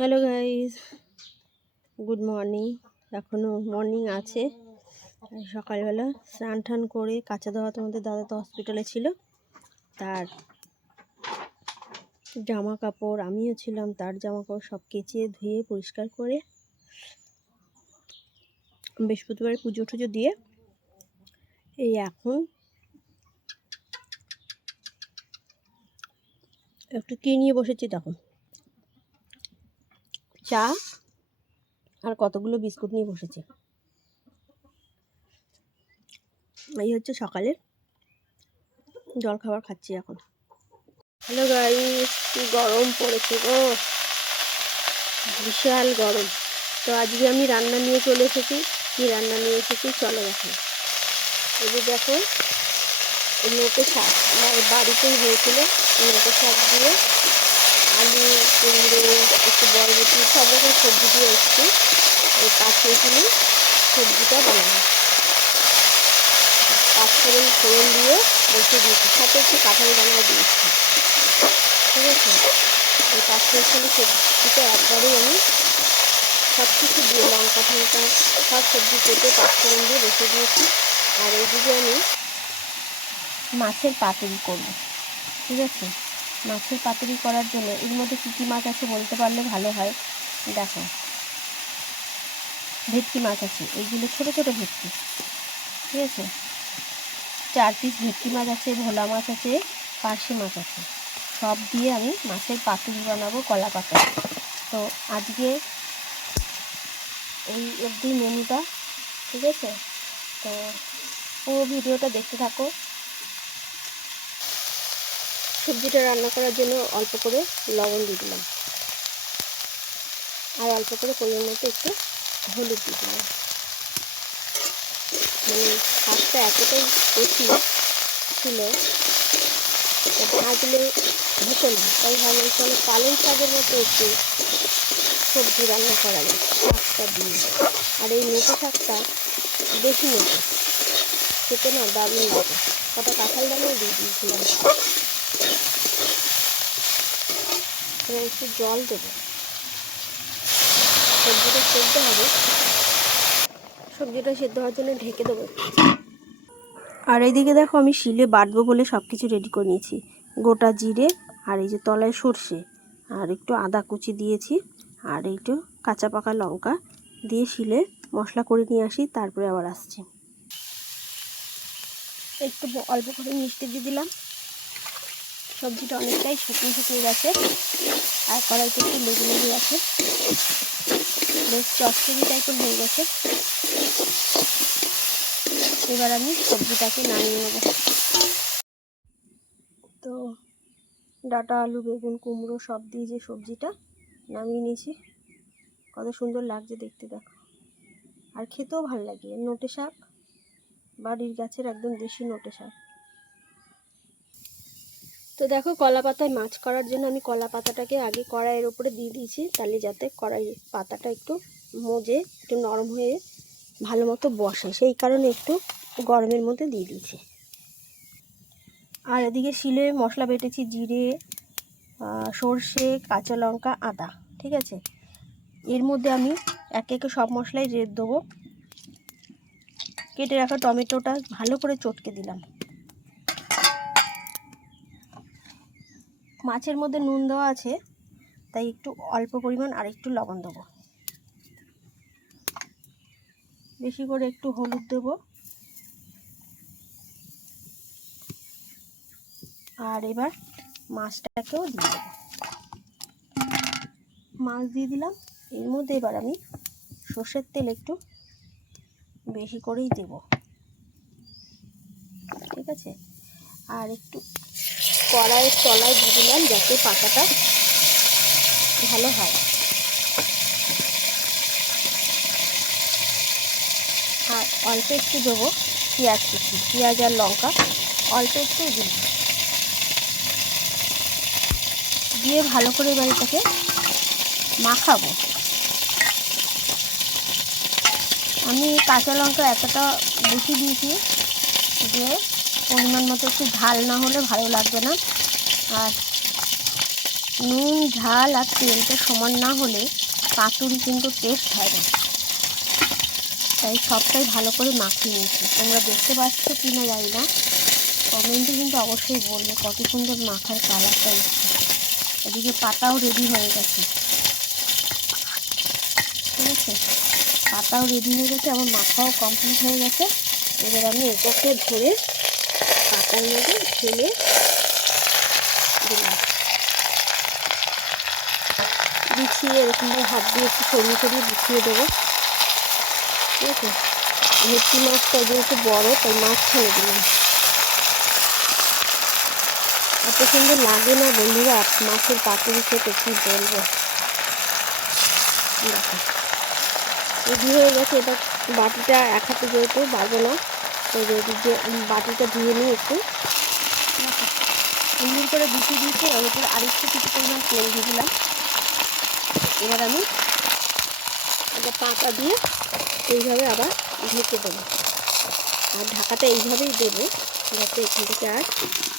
Hello guys, good morning. এখনও morning আছে। সকালবেলা স্নান টান করে কাঁচা ধোয়া, তোমাদের দাদা তো হসপিটালে ছিল, তার জামা কাপড়, আমিও ছিলাম, তার জামা কাপড় সব কেচে ধুয়ে পরিষ্কার করে বৃহস্পতিবার পুজো টুজো দিয়ে এই এখন একটু কী নিয়ে বসেছি, তখন চা আর কতগুলো বিস্কুট নিয়ে বসেছি। এই হচ্ছে সকালে জলখাবার খাচ্ছি এখন। হ্যালো গাইস, কি গরম পড়েছে গো, বিশাল গরম। তো আজকে আমি রান্না নিয়ে চলে এসেছি। কি রান্না নিয়ে এসেছি চলো দেখো। এই যে দেখো, নোটে শাক আমার বাড়িতেই হয়েছিল। নোটে শাক দিয়ে আলু, কুমড়ো, একটু বরবটি, সব রকম সবজি দিয়ে এসেছি। এই কাছে এখানে সবজিটা বানাবো। পাঁচফোড়ন ফোড়ন দিয়ে বসে দিয়েছি, সাথে একটু কাঁঠাল দানাও দিয়েছি। ঠিক আছে, এই পাঁচফোড়ন সবজিটা একবারেই আমি সব কিছু দিয়ে লঙ্কা টঙ্কা সব সবজি কেটে পাঁচফোড়ন দিয়ে বসে দিয়েছি। আর এইদিকে আমি মাছের পাতুরি করব। ঠিক আছে, মাছের পাতুরি করার জন্য এর মধ্যে কী কী মাছ আছে বলতে পারলে ভালো হয়। দেখো, ভেটকি মাছ আছে, এইগুলো ছোটো ছোটো ভেটকি। ঠিক আছে, 4 পিস ভেটকি মাছ আছে, ভোলা মাছ আছে, পার্শে মাছ আছে। সব দিয়ে আমি মাছের পাতুরি বানাবো কলা পাতা। তো আজকে এই অবধি মেনুটা। ঠিক আছে, তো পুরো ভিডিওটা দেখতে থাকো। সবজিটা রান্না করার জন্য অল্প করে লবণ দিয়ে দিলাম, আর অল্প করে পরিমাণ মতো একটু হলুদ দিয়ে দিলাম। মানে শাকটা এতটাই কচি ছিল, ভাজলে হতো না, তাই ভাবলাম চলো পালং শাকের মতো একটু সবজি রান্না করা যায় শাকটা দিয়ে। আর এই নোটে শাকটা বেশি নোটে খেতে না দারুণ লাগে। কটা কাঁঠাল দানাও দিয়ে দিয়েছিলাম। এবার একটু জল দেবো, সবজিটা সেদ্ধ হবে। সবজিটা সেদ্ধ হওয়ার জন্য ঢেকে দেবো। আর এইদিকে দেখো, আমি শিলে বাটবো বলে সব কিছু রেডি করে নিয়েছি। গোটা জিরে, আর এই যে তলায় সর্ষে, আর একটু আদা কুচি দিয়েছি, আর একটু কাঁচা পাকা লঙ্কা দিয়ে শিলে মশলা করে নিয়ে আসি, তারপরে আবার আসছি। একটু অল্প করে মিষ্টি দিয়ে দিলাম। সবজিটা অনেকটাই শুকনো শুকিয়ে গেছে, আর কড়াইতে একটু লেগে লেগে গেছে, বেশ চচ্চড়ি টাইপের হয়ে গেছে। এবার আমি সবজিটাকে নামিয়ে নেব। তো ডাঁটা, আলু, বেগুন, কুমড়ো সব দিয়ে যে সবজিটা নামিয়ে নিয়েছি, কত সুন্দর লাগছে দেখতে দেখো। আর খেতেও ভালো লাগে। নোটে শাক, বাড়ির গাছের একদম দেশি নোটে শাক। তো দেখো, কলা পাতায় মাছ করার জন্য আমি কলা পাতাটাকে আগে কড়াইয়ের ওপরে দিয়ে দিয়েছি, তাহলে যাতে কড়াইয়ের পাতাটা একটু মজে একটু নরম হয়ে ভালো মতো বসে, সেই কারণে একটু গরমের মধ্যে দিয়ে দিয়েছি। আর এদিকে শিলে মশলা বেটেছি, জিরে, সর্ষে, কাঁচা লঙ্কা, আদা। ঠিক আছে, এর মধ্যে আমি একে একে সব মশলাই রেড়ে দেবো। কেটে রাখা টমেটোটা ভালো করে চটকে দিলাম। মাছের মধ্যে নুন দেওয়া আছে, তাই একটু অল্প পরিমাণ আর একটু লবণ দেবো। বেশি করে একটু হলুদ দেবো। আর এবার মাছটাকেও দিয়ে দেবো। মাছ দিয়ে দিলাম। এর মধ্যে এবার আমি সর্ষের তেল একটু বেশি করেই দেব। ঠিক আছে, আর একটু কড়াইয়ের তলায় দিয়ে দিলাম যাতে পাতাটা ভালো হয়। আর অল্প একটু দেবো পেঁয়াজ কুচি, পেঁয়াজ আর লঙ্কা অল্প একটু দিন দিয়ে ভালো করে এবার এটাকে মাখাবো। আমি কাঁচা লঙ্কা এতটা বেশি দিয়েছি যে পরিমাণ মতো একটু ঝাল না হলে ভালো লাগবে না। আর নুন ঝাল আর তেলটা সমান না হলে পাতুরি কিন্তু টেস্ট হয় না। তাই সবটাই ভালো করে মাখিয়ে নিয়েছি। তোমরা দেখতে পাচ্ছ কি না জানি না, কমেন্টে কিন্তু অবশ্যই বলবে কত সুন্দর মাখার কালারটা এসছে। এদিকে পাতাও রেডি হয়ে গেছে, ঠিক আছে, পাতাও রেডি হয়ে গেছে, আমার মাখাও কমপ্লিট হয়ে গেছে। এবার আমি এটাকে ধরে পাতার মধ্যে ঢেলে দিলাম, বিছিয়ে এরকমভাবে হাত দিয়ে একটু সরিয়ে সরিয়ে বিছিয়ে দেবো, ঠিক আছে। ভেটকি মাছটা যেহেতু বড়ো তাই মাঝখানে দিলাম। এত সুন্দর লাগে না বন্ধুরা মাছের পাতুরি খেতে, কি বলবো। দেখো রেডি হয়ে গেছে। এটা বাটিটা এক হাতে যেহেতু পারবো না, তো বাটিটা ধুয়ে নিই একটু, সুন্দর করে বিছিয়ে দিয়েছি। ওর উপরে আরেকটু কিছু পরিমাণ তেল দিয়ে দিলাম। এবার আমি একটা পাতা দিয়ে এইভাবে আবার ঢেকে দেবো, আর ঢাকাটা এইভাবেই দেবো যাতে এখান থেকে আর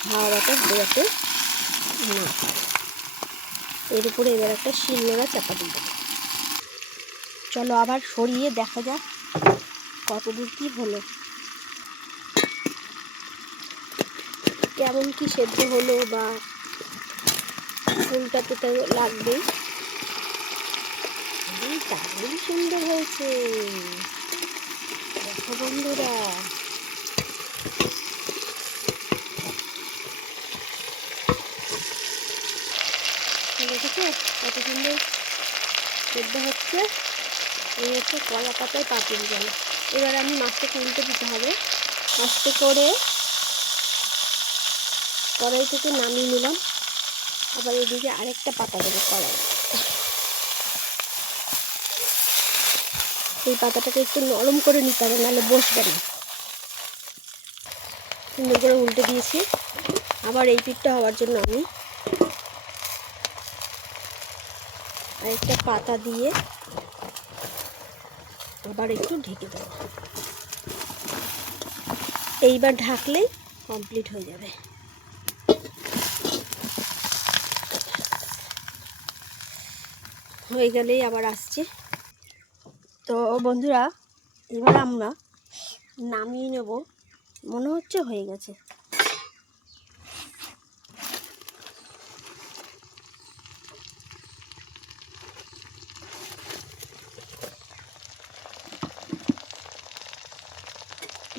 হাওয়া বাতাস বেরোতে না। এর উপরে এবার একটা শিলনোড়া চাপা দিয়ে দেবো। চলো আবার সরিয়ে দেখা যাক কতদূর কি হলো, কেমন কি সেদ্ধ হলো, বা ফুলটাতে তো লাগবেই। দারুণ সুন্দর হয়েছে দেখো বন্ধুরা। দেখেছো কত সুন্দর সেদ্ধ হচ্ছে। এই হচ্ছে কলা পাতায় পাতুরি গেল। এবার আমি মাছটাকে উল্টে দিতে হবে। আস্তে করে কড়াই থেকে নামিয়ে নিলাম, আবার এদিকে আরেকটা পাতা দেবো কড়াই। এই পাতাটাকে একটু নরম করে নিতে হবে, নাহলে বসবে না। সুন্দর করে উল্টে দিয়েছি। আবার এই পিঠটা হওয়ার জন্য আমি আরেকটা পাতা দিয়ে আবার একটু ঢেকে দেবো। এইবার ঢাকলেই কমপ্লিট হয়ে যাবে। হয়ে গেলেই আবার আসছি। তো বন্ধুরা এবার আমরা নামিয়ে নেব, মনে হচ্ছে হয়ে গেছে।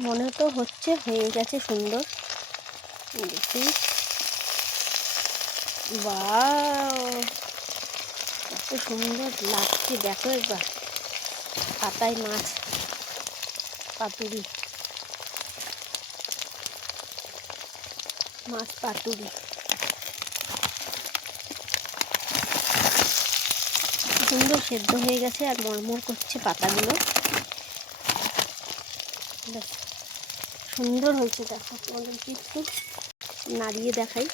মনে তো হচ্ছে হয়ে গেছে সুন্দর। দেখি, বাহ কত সুন্দর লাগছে দেখো একবার। পাতায় মাছ পাতুরি, মাছ পাতুরি সুন্দর সেদ্ধ হয়ে গেছে, আর মরমর করছে পাতাগুলো, সুন্দর হয়েছে। দেখো তোমাদেরকে একটু নাড়িয়ে দেখাই,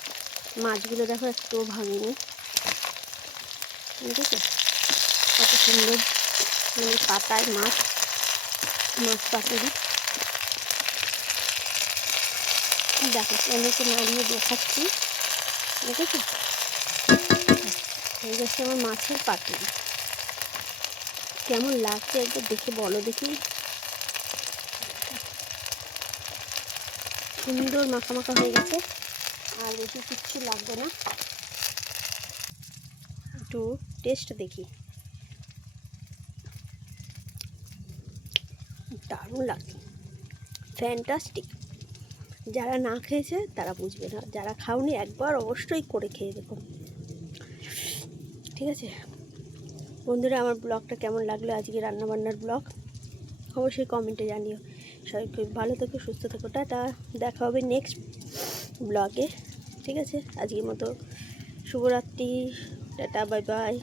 মাছগুলো দেখো একটু ভাঙিনি, ঠিক আছে। কত সুন্দর মানে পাতায় মাছ পাতুরি। দেখো তোমাদেরকে নাড়িয়ে দেখাচ্ছি, ঠিক আছে। হয়ে গেছে আমার মাছের পাতুরি। কেমন লাগছে একবার দেখে বলো দেখি। সুন্দর মাখা মাখা হয়ে গেছে, আর বেশি কিচ্ছু লাগবে না। একটু টেস্ট দেখি, দারুণ লাগছে, ফ্যান্টাস্টিক। যারা না খেয়েছে তারা বুঝবে না, যারা খাওনি একবার অবশ্যই করে খেয়ে দেখো, ঠিক আছে। বন্ধুরা আমার ব্লগটা কেমন লাগলো, আজকে রান্নাবান্নার ব্লগ, অবশ্যই কমেন্টে জানিও। সবাই খুব ভালো থেকো, সুস্থ থেকো, টাটা। দেখা হবে নেক্সট ব্লগে, ঠিক আছে। আজকের মতো শুভরাত্রি, টাটা, বাই বাই।